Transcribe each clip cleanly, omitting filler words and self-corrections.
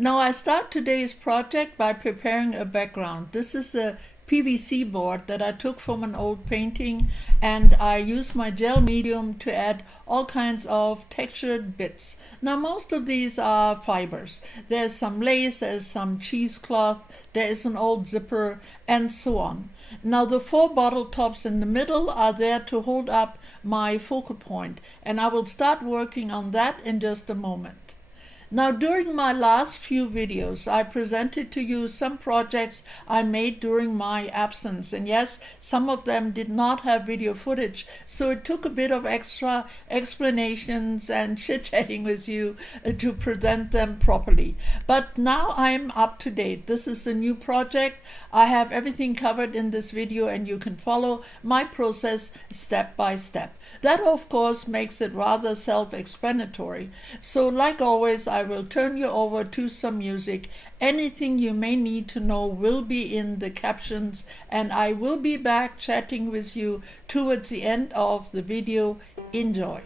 Now I start today's project by preparing a background. This is a PVC board that I took from an old painting, and I used my gel medium to add all kinds of textured bits. Now most of these are fibers. There's some lace, there's some cheesecloth, there is an old zipper, and so on. Now the four bottle tops in the middle are there to hold up my focal point, and I will start working on that in just a moment. Now, during my last few videos, I presented to you some projects I made during my absence. And yes, some of them did not have video footage, so it took a bit of extra explanations and chit-chatting with you to present them properly. But now I'm up to date. This is a new project. I have everything covered in this video, and you can follow my process step by step. That, of course, makes it rather self-explanatory. So, like always, I will turn you over to some music. Anything you may need to know will be in the captions, and I will be back chatting with you towards the end of the video. Enjoy.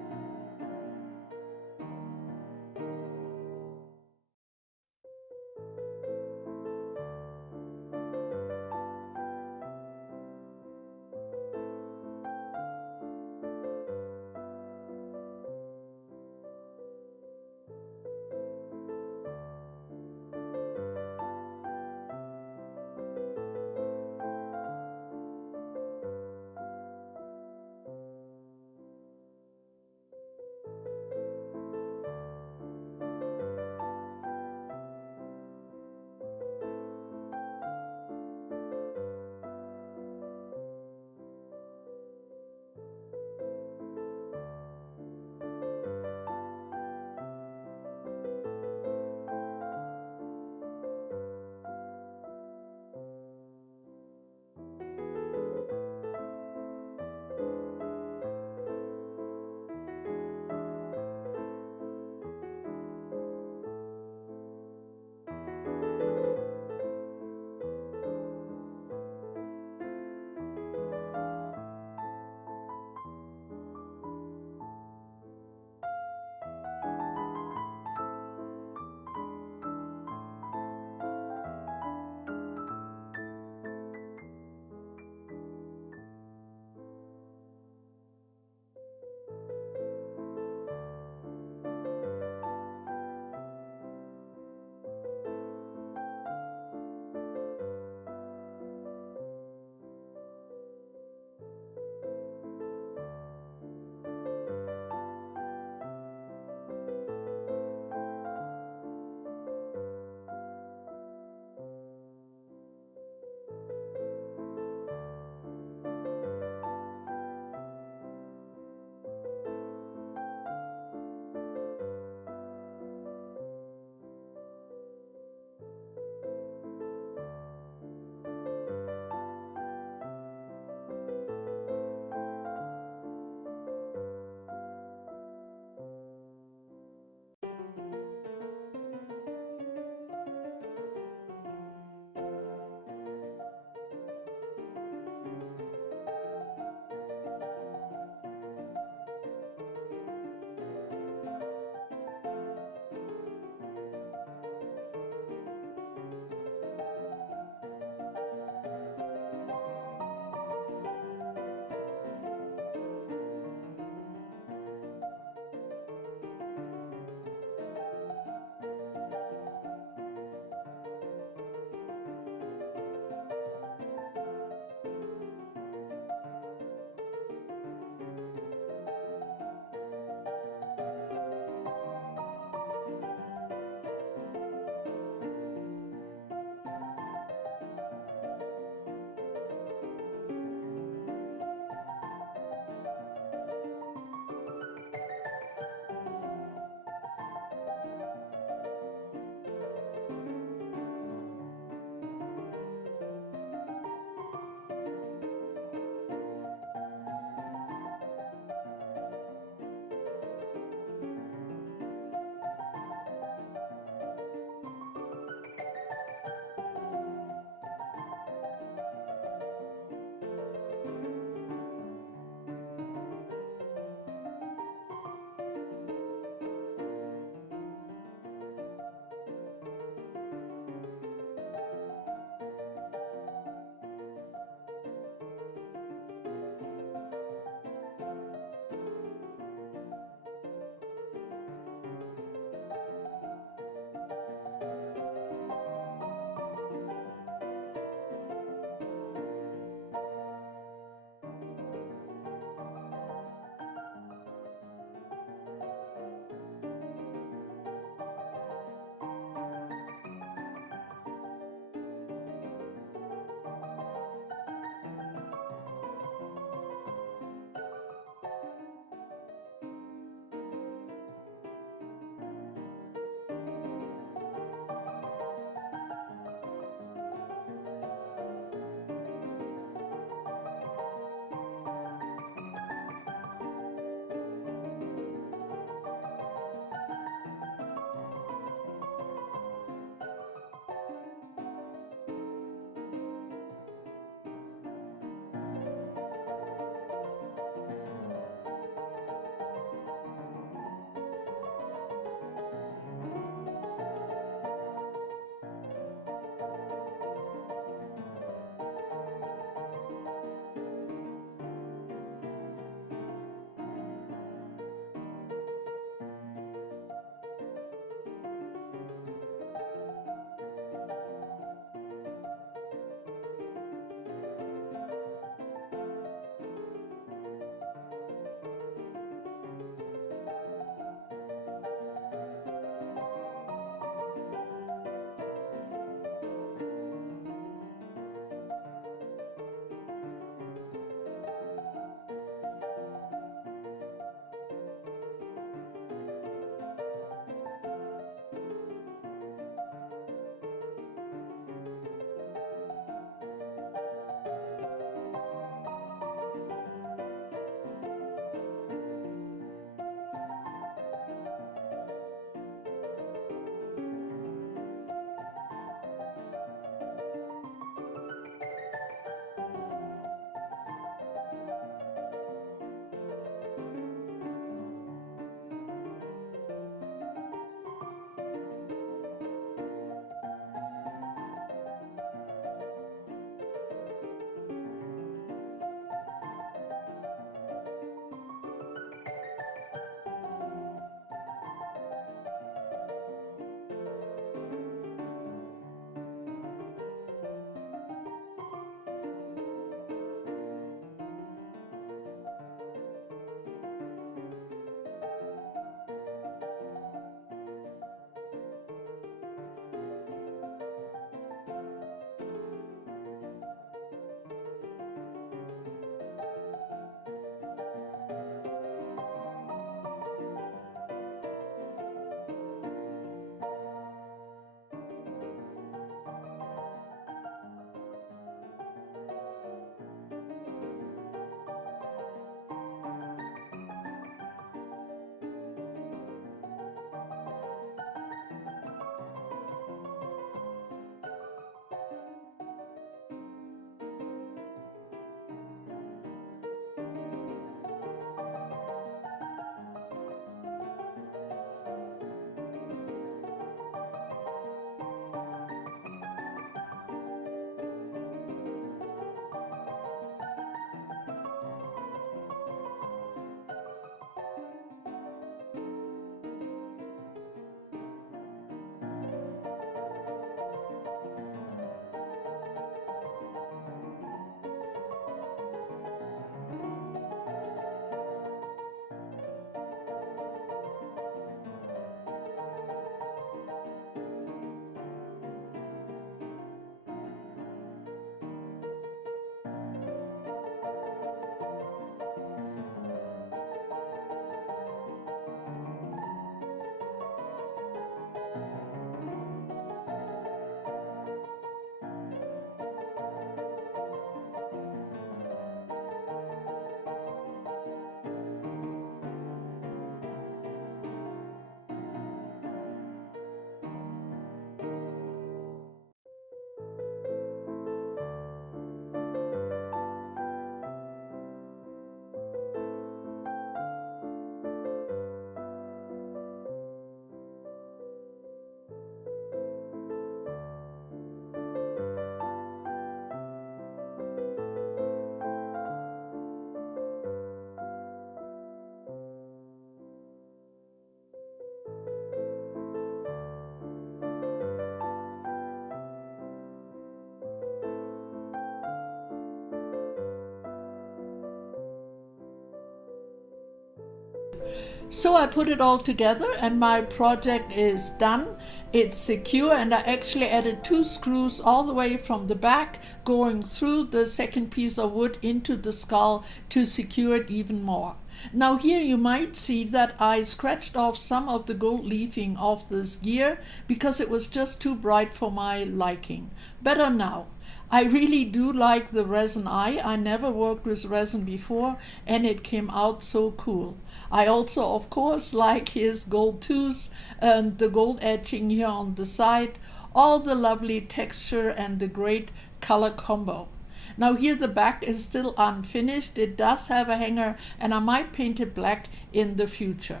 So I put it all together and my project is done. It's secure, and I actually added 2 screws all the way from the back going through the second piece of wood into the skull to secure it even more. Now here you might see that I scratched off some of the gold leafing off this gear because it was just too bright for my liking. Better now. I really do like the resin eye. I never worked with resin before and it came out so cool. I also, of course, like his gold tooth and the gold etching here on the side, all the lovely texture and the great color combo. Now here the back is still unfinished. It does have a hanger and I might paint it black in the future.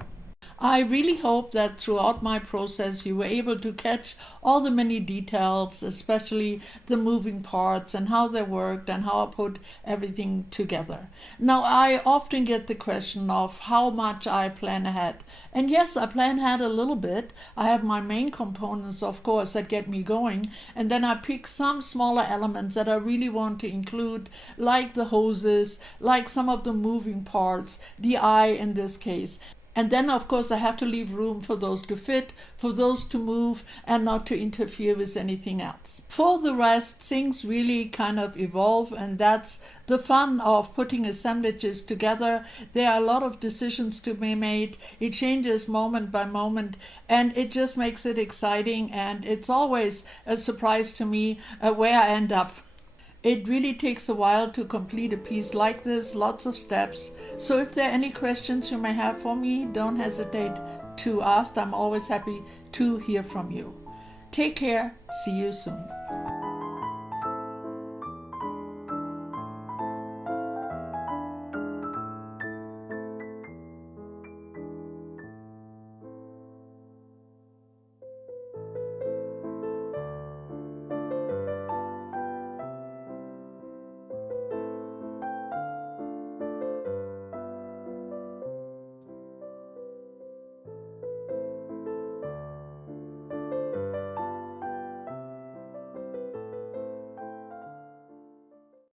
I really hope that throughout my process you were able to catch all the many details, especially the moving parts and how they worked and how I put everything together. Now I often get the question of how much I plan ahead. And yes, I plan ahead a little bit. I have my main components, of course, that get me going. And then I pick some smaller elements that I really want to include, like the hoses, like some of the moving parts, the eye in this case. And then, of course, I have to leave room for those to fit, for those to move, and not to interfere with anything else. For the rest, things really kind of evolve, and that's the fun of putting assemblages together. There are a lot of decisions to be made. It changes moment by moment, and it just makes it exciting, and it's always a surprise to me where I end up. It really takes a while to complete a piece like this, lots of steps. So if there are any questions you may have for me, don't hesitate to ask. I'm always happy to hear from you. Take care. See you soon.